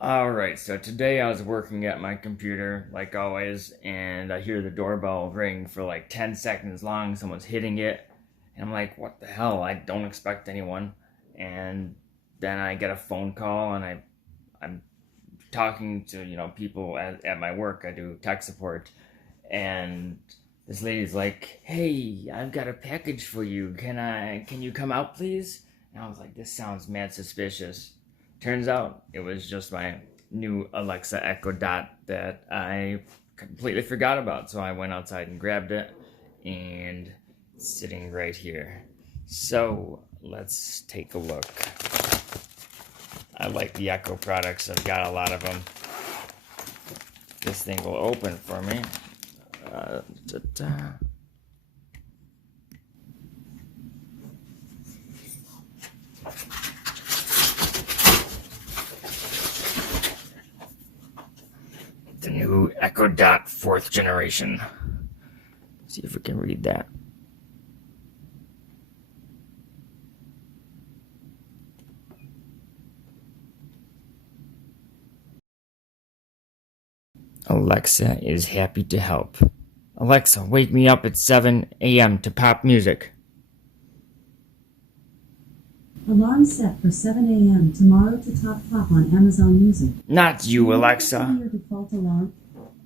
Alright, so today I was working at my computer, like always, and I hear the doorbell ring for like 10 seconds long. Someone's hitting it, and I'm like, what the hell? I don't expect anyone. And then I get a phone call, and I'm talking to, people at my work. I do tech support, and this lady's like, hey, I've got a package for you. Can you come out, please? And I was like, this sounds mad suspicious. Turns out it was just my new Alexa Echo Dot that I completely forgot about. So I went outside and grabbed it, and it's sitting right here. So let's take a look. I like the Echo products. I've got a lot of them. This thing will open for me. Ta-da. The new Echo Dot 4th generation. See if we can read that. Alexa is happy to help. Alexa, wake me up at 7 a.m. to pop music. Alarm set for 7 a.m. tomorrow to top pop on Amazon Music. Not you, Alexa. Your default alarm.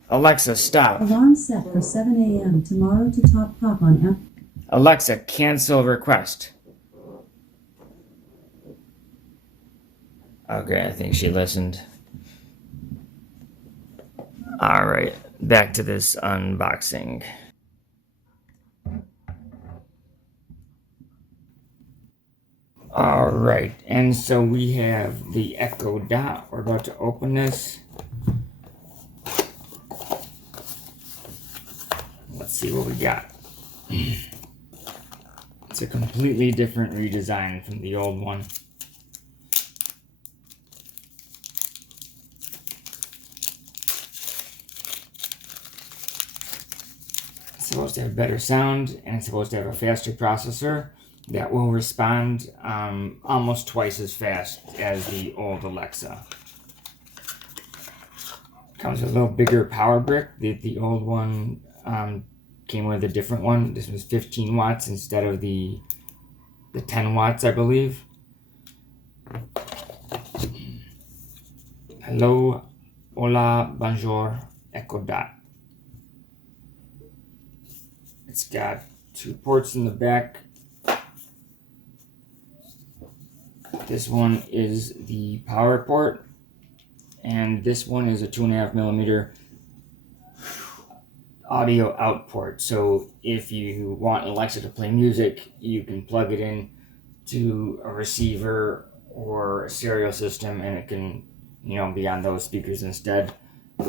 Alexa, stop. Alarm set for 7 a.m. tomorrow to top pop on Amazon. Alexa, cancel request. Okay, I think she listened. Alright, back to this unboxing. Alright, and so we have the Echo Dot. We're about to open this. Let's see what we got. It's a completely different redesign from the old one. It's supposed to have better sound, and it's supposed to have a faster processor that will respond almost twice as fast as the old Alexa. Comes with a little bigger power brick. The old one came with a different one. This was 15 watts instead of the 10 watts, I believe. Hello, hola, bonjour, Echo Dot. It's got 2 ports in the back. This one is the power port, and this one is a 2.5 millimeter audio out port. So if you want Alexa to play music, you can plug it in to a receiver or a stereo system, and it can, be on those speakers instead.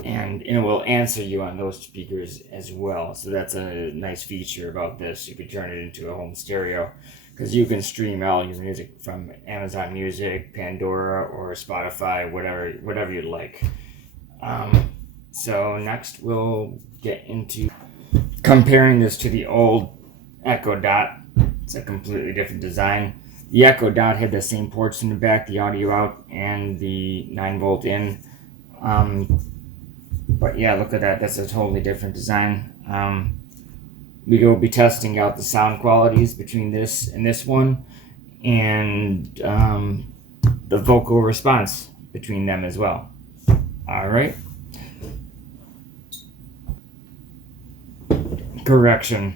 And it will answer you on those speakers as well. So that's a nice feature about this. You could turn it into a home stereo, because you can stream all your music from Amazon Music, Pandora, or Spotify, whatever you'd like. So next we'll get into comparing this to the old Echo Dot. It's a completely different design. The Echo Dot had the same ports in the back, the audio out and the 9-volt in. But yeah, look at that. That's a totally different design. We will be testing out the sound qualities between this and this one, and the vocal response between them as well. Alright. Correction.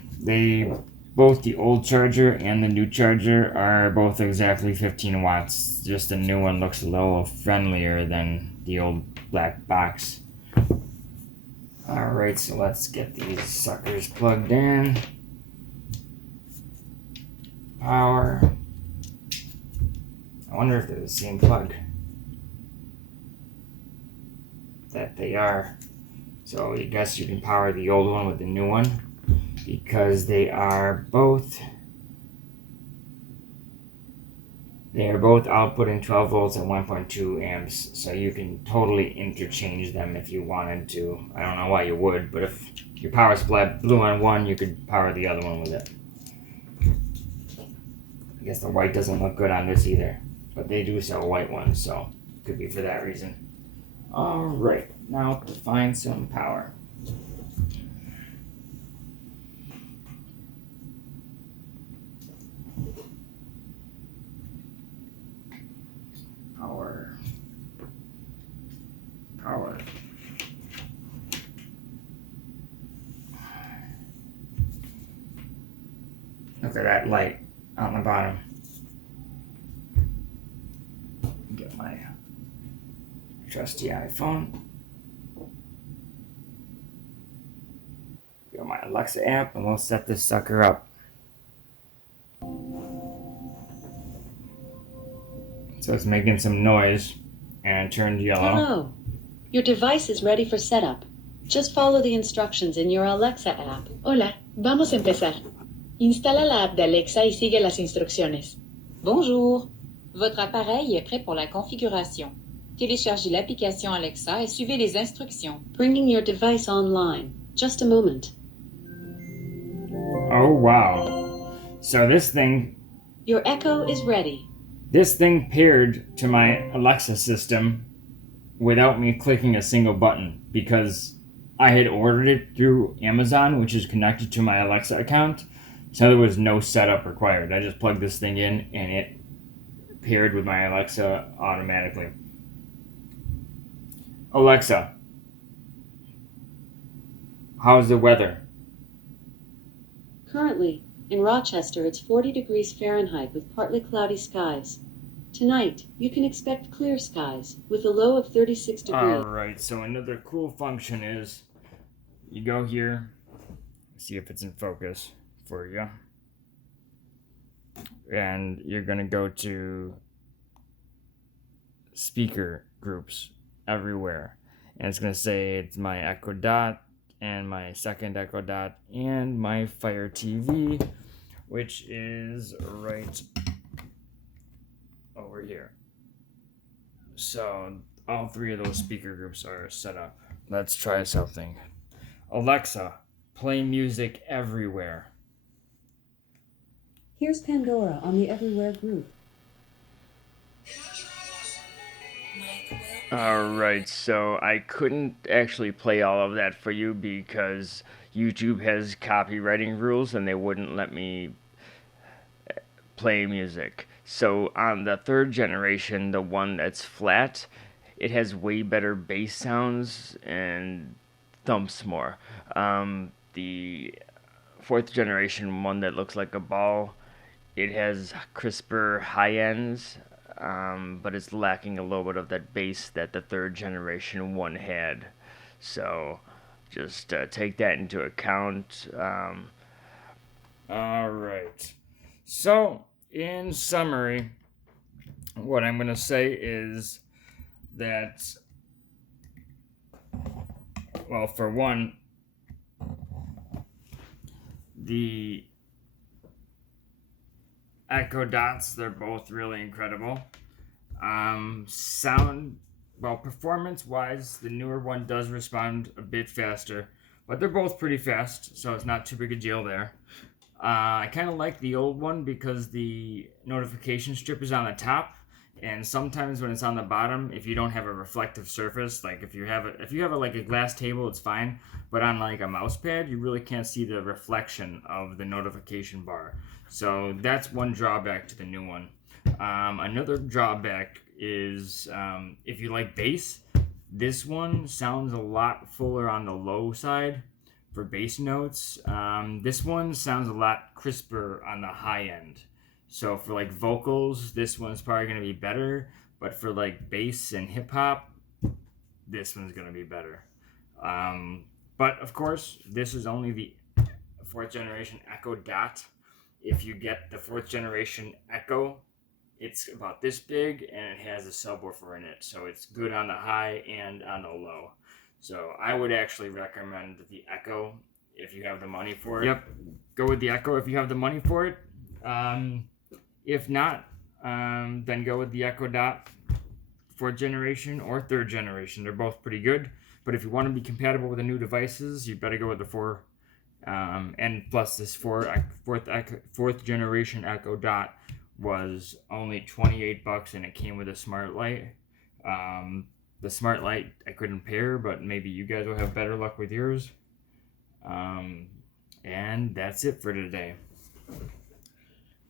Both the old charger and the new charger are both exactly 15 watts. Just the new one looks a little friendlier than the old black box. Alright, so let's get these suckers plugged in. Power. I wonder if they're the same plug. That they are. So I guess you can power the old one with the new one, because they are both outputting 12 volts and 1.2 amps, so you can totally interchange them if you wanted to. I don't know why you would, but if your power supply blew on one, you could power the other one with it. I guess the white doesn't look good on this either, but they do sell white ones, so could be for that reason. Alright, now to find some power. Power. Look at that light on the bottom. Get my trusty iPhone. Go my Alexa app and we'll set this sucker up. So it's making some noise and it turned yellow. Hello. Your device is ready for setup. Just follow the instructions in your Alexa app. Hola, vamos a empezar. Instala la app d'Alexa y sigue las instrucciones. Bonjour. Votre appareil est prêt pour la configuration. Téléchargez l'application Alexa et suivez les instructions. Bringing your device online. Just a moment. Oh wow. So this thing Echo is ready. This thing paired to my Alexa system without me clicking a single button because I had ordered it through Amazon, which is connected to my Alexa account. So there was no setup required. I just plugged this thing in and it paired with my Alexa automatically. Alexa, how's the weather? Currently, in Rochester, it's 40 degrees Fahrenheit with partly cloudy skies. Tonight, you can expect clear skies with a low of 36 degrees. Alright, so another cool function is you go here, see if it's in focus for you. And you're going to go to speaker groups everywhere. And it's going to say it's my Echo Dot and my second Echo Dot and my Fire TV, which is right over here. So all three of those speaker groups are set up. Let's try something. Alexa, play music everywhere. Here's Pandora on the Everywhere group. Alright, so I couldn't actually play all of that for you because YouTube has copywriting rules and they wouldn't let me play music. So on the third generation, the one that's flat, it has way better bass sounds and thumps more. The fourth generation one that looks like a ball, it has crisper high ends, but it's lacking a little bit of that bass that the third generation one had. So just take that into account. All right. So in summary, what I'm going to say is that, well, for one, the Echo Dots, they're both really incredible. Performance-wise, the newer one does respond a bit faster, but they're both pretty fast, so it's not too big a deal there. I kind of like the old one because the notification strip is on the top, and sometimes when it's on the bottom, if you don't have a reflective surface, like if you have like a glass table, it's fine, but on like a mouse pad, you really can't see the reflection of the notification bar. So that's one drawback to the new one. Another drawback is if you like bass, this one sounds a lot fuller on the low side for bass notes. This one sounds a lot crisper on the high end. So for like vocals, this one's probably going to be better, but for like bass and hip hop, this one's going to be better. But of course, this is only the fourth generation Echo Dot. If you get the fourth generation Echo, it's about this big and it has a subwoofer in it, so it's good on the high and on the low. So I would actually recommend the Echo if you have the money for it. Yep, go with the Echo if you have the money for it. If not, then go with the Echo Dot, fourth generation or third generation. They're both pretty good, but if you want to be compatible with the new devices, you better go with the four. And plus, this fourth generation Echo Dot was only $28, and it came with a smart light. The smart light, I couldn't pair, but maybe you guys will have better luck with yours. And that's it for today.